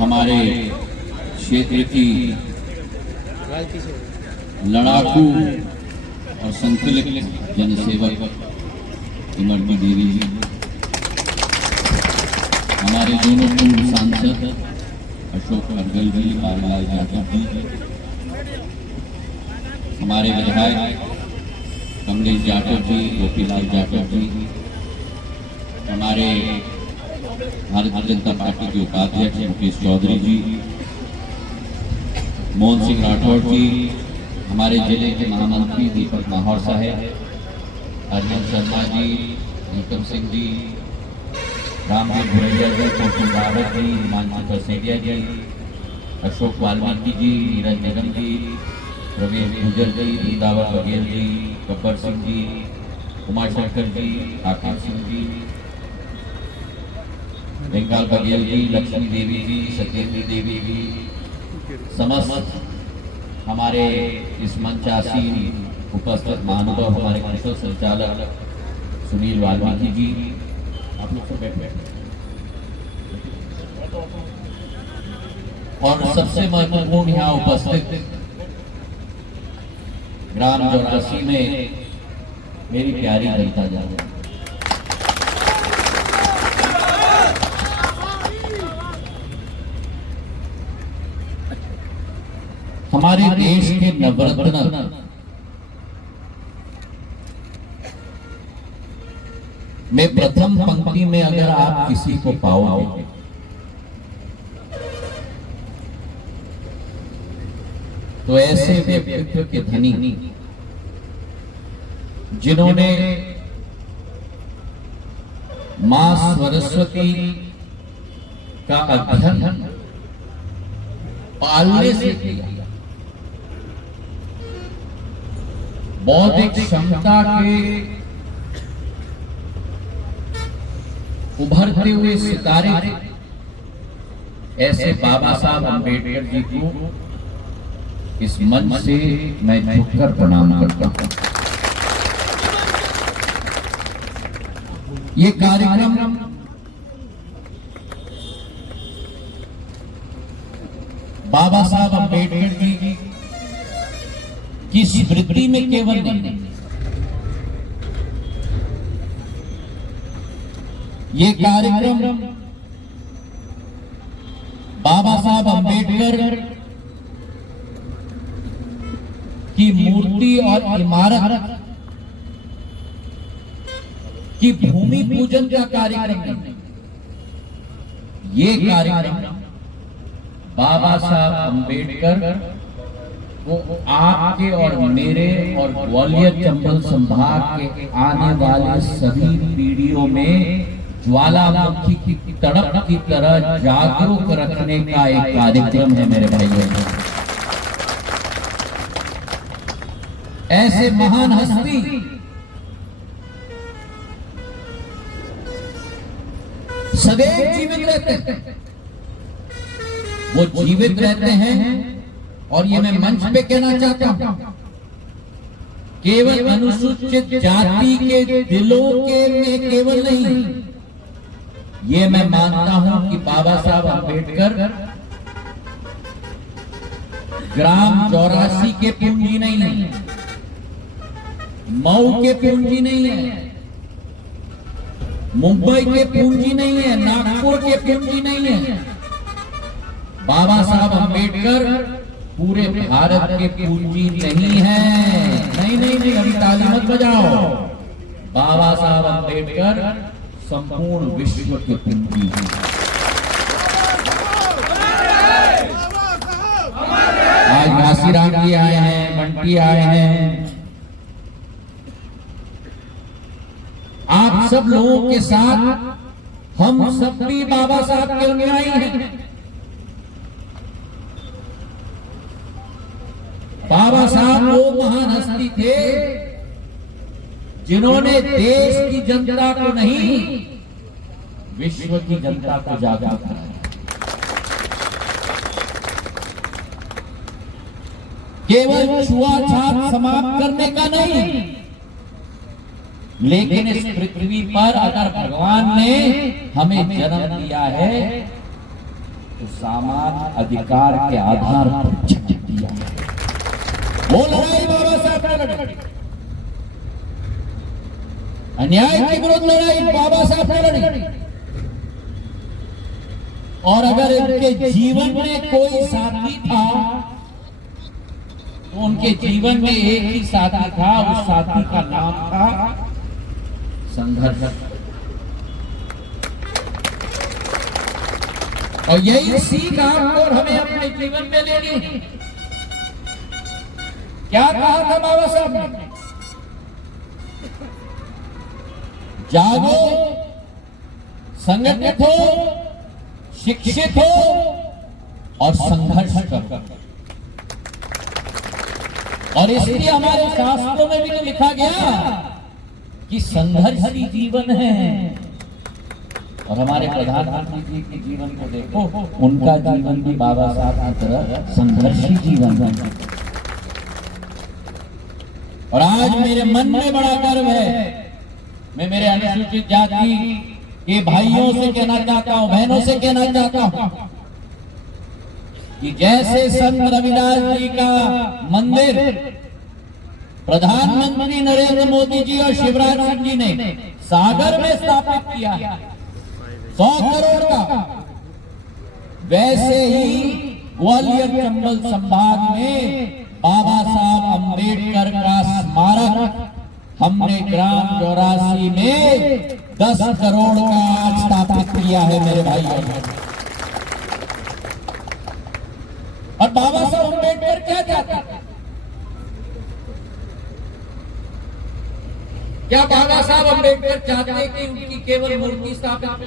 हमारे क्षेत्र की लड़ाकू और संकलित जनसेवक इमरती देवी जी, हमारे दोनों पूर्व सांसद अशोक अर्गल जी, बाबूलाल जाटव जी, हमारे विधायक कमलेश जाटव जी, गोपीलाल जाटव जी, हमारे भारतीय जनता पार्टी के उपाध्यक्ष मुकेश चौधरी जी, मोहन सिंह राठौड़ जी, हमारे जिले के महामंत्री दीपक माहौर साहब, अरविंद शर्मा जी, नीतम सिंह जी, रामदेव भुरैया जी, कौशल रावत जी, हिमांशु कसेरिया जी, अशोक वाल्मीकि जी, नीरज निगम जी, रमेश गुजर जी, वृंदावन बघेल जी, गब्बर सिंह जी, उमाशंकर जी, आकाश सिंह जी, बेंगाल बघेल जी, लक्ष्मी देवी जी, सत्येंद्र देवी जी, समस्त हमारे इस मंचासीन उपस्थित महानुभाव, हमारे कुशल संचालक सुनील वाल्मीकि जी, आप लोग सब बैठे और सबसे महत्वपूर्ण यहाँ उपस्थित ग्राम 84 में मेरी प्यारी जनता जान, हमारे देश के नवरत्न में प्रथम पंक्ति में अगर आप किसी को पाओगे तो ऐसे व्यक्तित्व के धनी जिन्होंने मां सरस्वती का अध्ययन पालने से किया, बौद्धिक क्षमता के उभरते हुए सितारे ऐसे बाबा साहब अम्बेडकर जी को इस मंच से मैं झुककर प्रणाम करता हूं। ये कार्यक्रम बाबा साहब अम्बेडकर जी की स्मृति में केवल नहीं, ये कार्यक्रम बाबा साहब अम्बेडकर की मूर्ति और इमारत की भूमि पूजन का कार्यक्रम नहीं, ये कार्यक्रम बाबा साहब अम्बेडकर वो आपके और मेरे और ग्वालियर चंबल संभाग के आने वाले सभी पीढ़ियों में ज्वालामुखी की तड़प की तरह जागरूक रखने का एक कार्यक्रम है मेरे भाइयों। ऐसे महान हस्ती सदैव जीवित रहते हैं, वो जीवित रहते हैं। और ये मैं मंच पे कहना चाहता हूं, केवल अनुसूचित जाति के दिलों के में केवल नहीं, ये मैं मानता हूं कि बाबा साहब अम्बेडकर ग्राम 84 के पूंजी नहीं है, मऊ के पूंजी नहीं है, मुंबई के पूंजी नहीं है, नागपुर के पूंजी नहीं है। बाबा साहब अम्बेडकर पूरे भारत के पूंजी नहीं है। नहीं नहीं नहीं, अभी ताली मत बजाओ। बाबा साहब अम्बेडकर संपूर्ण विश्व के पूंजी हैं। आज घासीराम जी आए हैं, बंटी आए हैं, आप सब लोगों के साथ हम सब भी बाबा साहब के अनुयायी हैं। बाबा साहब वो महान हस्ती थे जिन्होंने देश की जनता को नहीं, विश्व की जनता को जागरूक कराया। केवल छुआछूत समाप्त करने का नहीं, लेकिन इस पृथ्वी पर अगर भगवान ने हमें जन्म दिया है तो सामान अधिकार के आधार पर छट दिया। वो लड़ाई बाबा साहब ने लड़ी, अन्याय के विरुद्ध लड़ाई बाबा साहब ने लड़ी। और अगर इनके जीवन में कोई साथी था तो उनके जीवन में एक ही साथी था, उस साथी का नाम था संघर्ष। और यही सीख आपको और हमें अपने जीवन में लेनी है। क्या कहा था बाबा साहब ने? जागो, संगठित हो, शिक्षित हो और संघर्ष करो। और इसलिए हमारे शास्त्रों में भी लिखा गया कि संघर्ष ही जीवन है। और हमारे प्रधानमंत्री जी के जीवन को देखो, उनका जीवन भी बाबा साहब की तरह संघर्ष ही जीवन है। और आज मेरे मन में बड़ा गर्व है, मैं मेरे अनुसूचित जाति के भाइयों से कहना चाहता हूं, बहनों से कहना चाहता हूं कि जैसे संत रविदास जी का मंदिर प्रधानमंत्री नरेंद्र मोदी जी और शिवराज सिंह जी ने सागर में स्थापित किया 100 करोड़ का, वैसे ही ग्वालियर चंबल संभाग में बाबा साहब अंबेडकर का स्मारक हमने ग्राम 84 में 10 करोड़ का आज स्थापित किया है मेरे भाइयों। और बाबा साहब अंबेडकर क्या चाहते हैं? क्या बाबा साहब अंबेडकर चाहते हैं कि उनकी केवल मूर्ति स्थापित?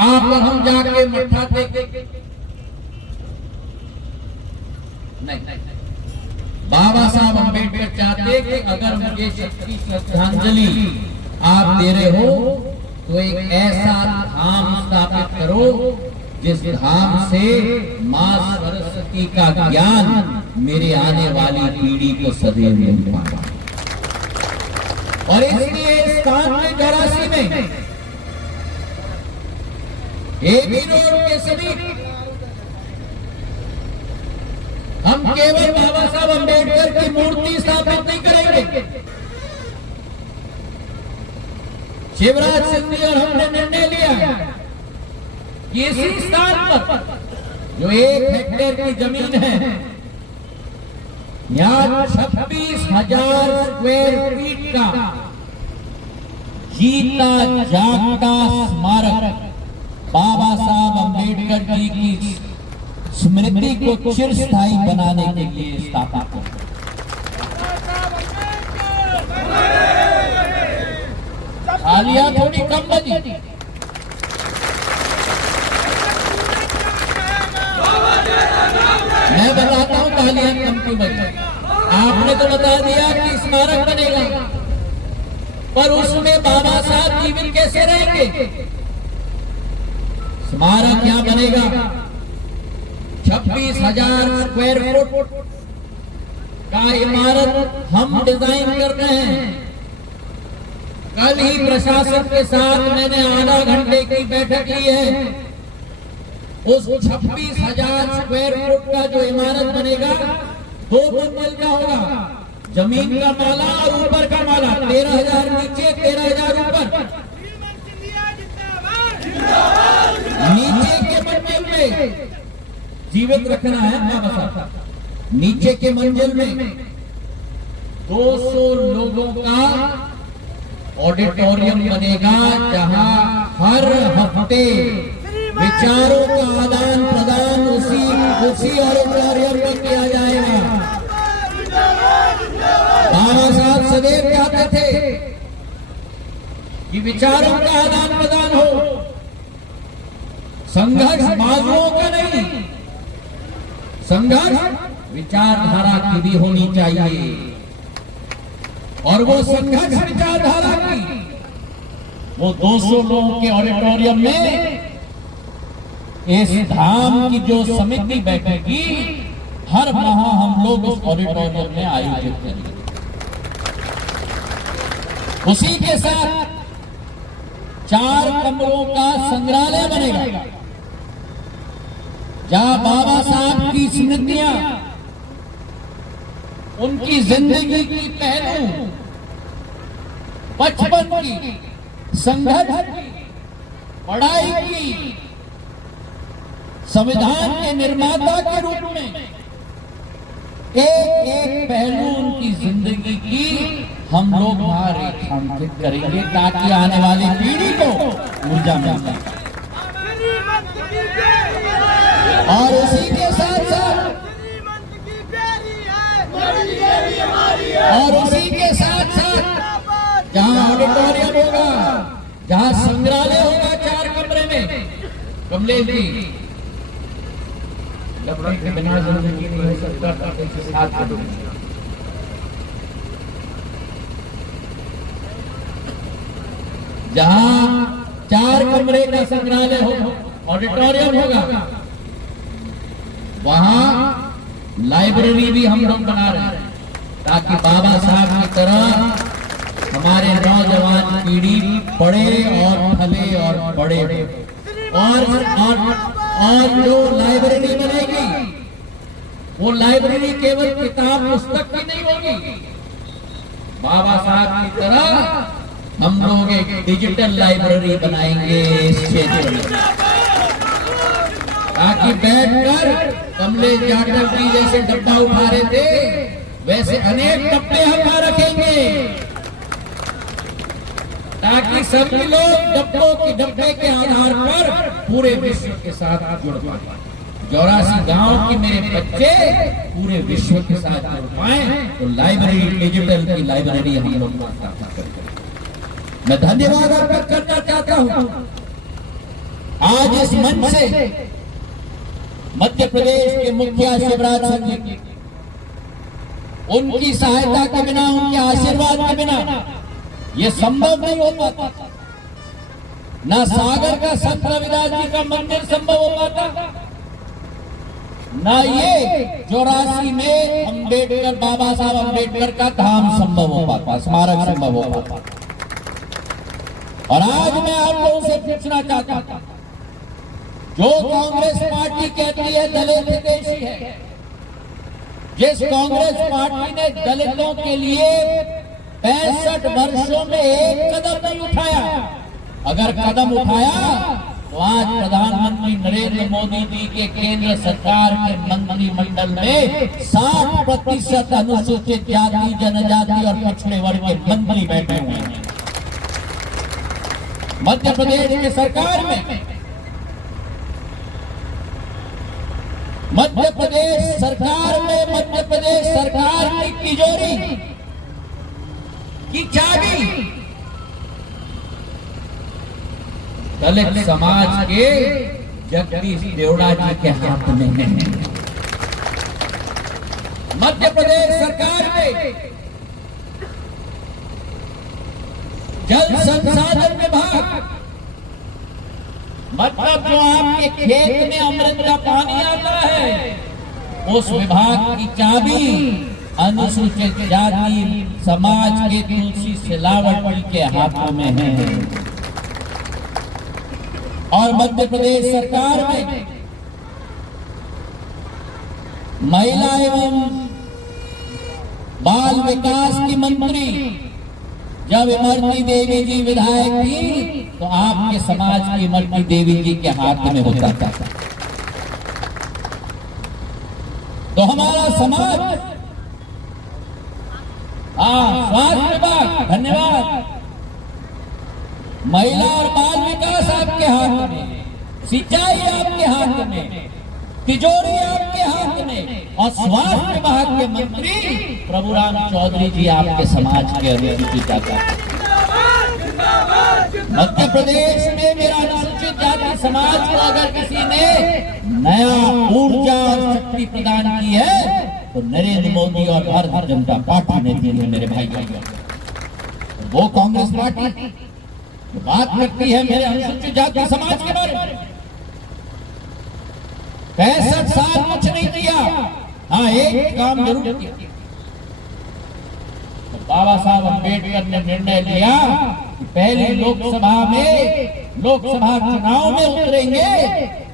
आप और हम जाके मत्था टेके नहीं। बाबा साहब अंबेडकर चाहते कि अगर मुझे सच्ची श्रद्धांजलि आप दे रहे हो तो एक ऐसा धाम स्थापित करो जिस धाम से मां सरस्वती का ज्ञान मेरे आने वाली पीढ़ी को सदैव मिल पाए। और इसलिए इस स्थान में 84 में एक ही रोड के समीप हम केवल बाबा साहब अंबेडकर की मूर्ति स्थापित नहीं करेंगे। शिवराज सिंह जी और हमने निर्णय लिया कि इसी स्थान पर जो 1 हेक्टेयर की जमीन है, यहाँ 26,000 स्क्वायर फीट का जीता जागता स्मारक बाबा साहब अंबेडकर जी की स्मृति को चिरस्थायी बनाने के लिए स्थापित है। तालियां थोड़ी कम बजी। मैं बताता हूं तालियां कम क्यों बजी। आपने तो बता दिया कि स्मारक बनेगा, पर उसमें बाबा साहब जीवित कैसे रहेंगे? स्मारक यहां बनेगा 26,000 स्क्वायर फुट का इमारत हम डिजाइन कर रहे हैं। कल ही प्रशासन के साथ मैंने आधा घंटे की बैठक ली है। उस 26,000 स्क्वायर फुट का जो इमारत बनेगा 2 मंजिल का होगा, जमीन का माला और ऊपर का माला, 13,000 नीचे 13,000 ऊपर। नीचे के मंजिल में जीवित रखना है बाबा साहब। नीचे के मंजिल में 200 लोगों का ऑडिटोरियम बनेगा, जहां हर हफ्ते विचारों का आदान प्रदान उसी ऑडिटोरियम में किया जाएगा। बाबा साहब सदैव चाहते थे कि विचारों का आदान प्रदान हो, संघर्ष बाजुओं का नहीं, संघर्ष विचारधारा की भी होनी चाहिए। और वो संघर्ष विचारधारा की वो 200 लोगों के ऑडिटोरियम में इस धाम की जो समिति बैठेगी, हर माह हम लोग उस ऑडिटोरियम में आयोजित करेंगे। उसी के साथ 4 कमरों का संग्रहालय बनेगा, जहां बाबा साहब की स्मृतियां, उनकी जिंदगी की पहलू, बचपन की, संघर्ष की, पढ़ाई की, संविधान के निर्माता के रूप में एक एक पहलू उनकी जिंदगी की हम लोग वहां रेखांकित करेंगे, ताकि आने वाली पीढ़ी को ऊर्जा मिल सके। और उसी के साथ साथ जहां ऑडिटोरियम होगा, जहां संग्रहालय होगा 4 कमरे में, कमलेश जी लकड़ी के बिना जिंदगी नहीं हो सकता। जहां 4 कमरे का संग्रहालय हो, ऑडिटोरियम होगा, वहां लाइब्रेरी भी हम लोग बना रहे हैं, ताकि बाबा साहब की तरह हमारे नौजवान पीढ़ी पढ़े और फले और पढ़े। और जो लाइब्रेरी बनेगी, वो लाइब्रेरी केवल किताब पुस्तक की नहीं होगी, बाबा साहब की तरह हम लोग एक डिजिटल लाइब्रेरी बनाएंगे इस क्षेत्र में, ताकि बैठकर कमलेश जाटव जी जैसे डब्बा उठा रहे थे, वैसे अनेक डब्बे हम वहां रखेंगे, ताकि सभी लोग डब्बे के आधार पर पूरे विश्व के साथ जुड़ पाए। 84 गांव की मेरे बच्चे पूरे विश्व के साथ जुड़ पाए, तो लाइब्रेरी, डिजिटल की लाइब्रेरी हम लोग स्थापित करेंगे। मैं धन्यवाद अर्पित करना चाहता हूं आज इस मंच से मध्य प्रदेश के मुखिया शिवराज सिंह जी, उनकी सहायता के बिना, उनके आशीर्वाद के बिना ये संभव नहीं हो पाता। ना सागर का संत रविदास जी का मंदिर संभव हो पाता, ना ये 84 में अंबेडकर, बाबा साहब अंबेडकर का धाम संभव हो पाता, स्मारक संभव हो पाता। और आज मैं आप लोगों से पूछना चाहता हूं, जो कांग्रेस पार्टी कहती है दलित हितैषी है, जिस कांग्रेस पार्टी ने दलितों के लिए 65 वर्षों में एक कदम नहीं उठाया, अगर कदम उठाया तो आज प्रधानमंत्री नरेंद्र मोदी जी के केंद्र सरकार के मंत्रिमंडल में 60% अनुसूचित जाति, जनजाति और पिछड़े वर्ग के मंत्री बैठे हुए हैं। मध्य प्रदेश की सरकार में, मध्य प्रदेश सरकार की तिजोरी की चाबी दलित समाज के जगदीश देवड़ा जी के हाथ में है। मध्य प्रदेश सरकार में जल संसाधन विभाग, मतलब जो आपके खेत में अमृत का पानी आता है, उस विभाग की चाबी अनुसूचित जाति समाज के तुलसी सिलावट जी के हाथों में है। और मध्य प्रदेश सरकार में महिला एवं बाल विकास की मंत्री जब इमरती देवी जी विधायक थी, तो आपके समाज की इमरती देवी जी के हाथ में होता था। तो हमारा समाज, स्वास्थ्य विभाग, धन्यवाद, महिला और बाल विकास आपके हाथ में, सिंचाई आपके हाथ में, तिजोरी आपके हाथ में, और स्वास्थ्य विभाग के मंत्री प्रभुराम चौधरी जी आपके समाज के अनुसूचित जाति। मध्य प्रदेश में मेरा अनुसूचित जाति समाज को अगर किसी ने नया ऊर्जा और शक्ति प्रदान की है, तो नरेंद्र मोदी और भारतीय जनता पार्टी ने दी है मेरे भाई। वो कांग्रेस पार्टी जो बात करती है मेरे अनुसूचित जाति समाज के बारे में, 65 साल कुछ नहीं किया, हाँ एक काम जरूर किया। तो बाबा साहब अंबेडकर ने निर्णय लिया पहली लोकसभा चुनाव में उतरेंगे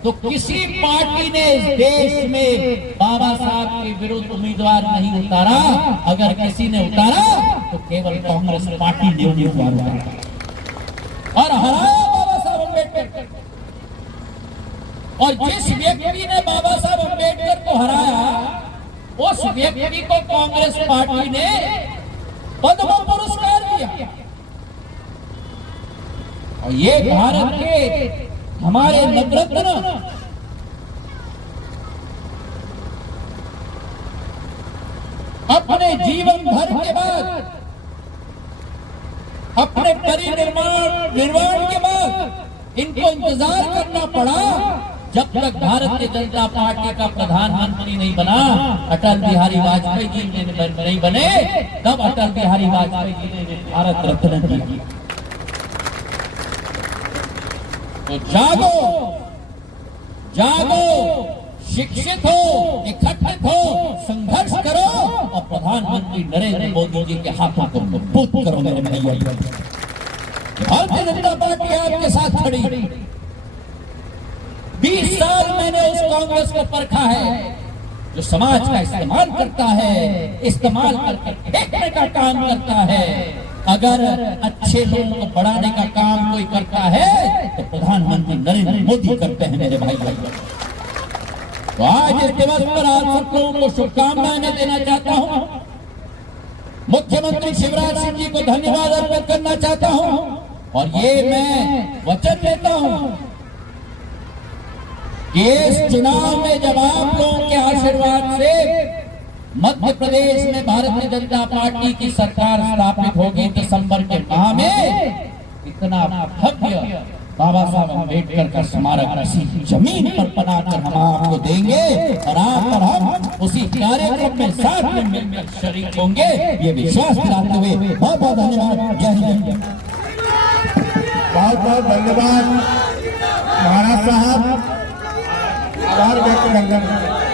तो किसी पार्टी ने इस देश में बाबा साहब के विरुद्ध उम्मीदवार नहीं उतारा। अगर किसी ने उतारा तो केवल कांग्रेस पार्टी ने उम्मीदवार उतारा और हराया बाबा साहब अम्बेडकर। और जिस व्यक्ति ने बाबा साहब अम्बेडकर को हराया उस व्यक्ति को कांग्रेस पार्टी ने पद्म पुरस्कार दिया। और ये भारत के हमारे नवरत्न अपने जीवन भर के बाद, अपने परिनिर्वाण के बाद इनको इंतजार करना पड़ा जब तक भारतीय जनता पार्टी का प्रधानमंत्री नहीं बना, अटल बिहारी वाजपेयी जी नहीं बने, तब अटल बिहारी वाजपेयी जी ने भारत रत्न दिया। तो जागो, जागो, शिक्षित हो, इकट्ठित हो, संघर्ष करो और प्रधानमंत्री नरेंद्र मोदी जी के हाथों को मजबूत करो मेरे भैया। भारतीय जनता पार्टी आपके साथ खड़ी। 20 साल मैंने उस कांग्रेस को परखा है जो समाज का इस्तेमाल करता है, इस्तेमाल करके फेंकने का काम करता है। अगर अच्छे लोगों को बढ़ाने का काम कोई करता है तो प्रधानमंत्री नरेंद्र मोदी करते हैं मेरे भाई। तो आज इस दिवस पर आप सब लोगों को शुभकामनाएं देना चाहता हूं। मुख्यमंत्री शिवराज सिंह जी को धन्यवाद अर्पित करना चाहता हूं और ये मैं वचन देता हूं कि इस चुनाव में जब आप लोगों के आशीर्वाद से मध्य प्रदेश में भारतीय जनता पार्टी की सरकार स्थापित होगी दिसंबर के माह में, इतना भव्य बाबा साहब अम्बेडकर का स्मारक इसी जमीन पर बनाकर हम आपको देंगे और आप और हम उसी कार्यक्रम में साथ में मिलकर शरीक होंगे, ये विश्वास दिलाते हुए बहुत बहुत धन्यवाद। जय हिंद। बहुत बहुत धन्यवाद महाराज साहब। आभार व्यक्त करना।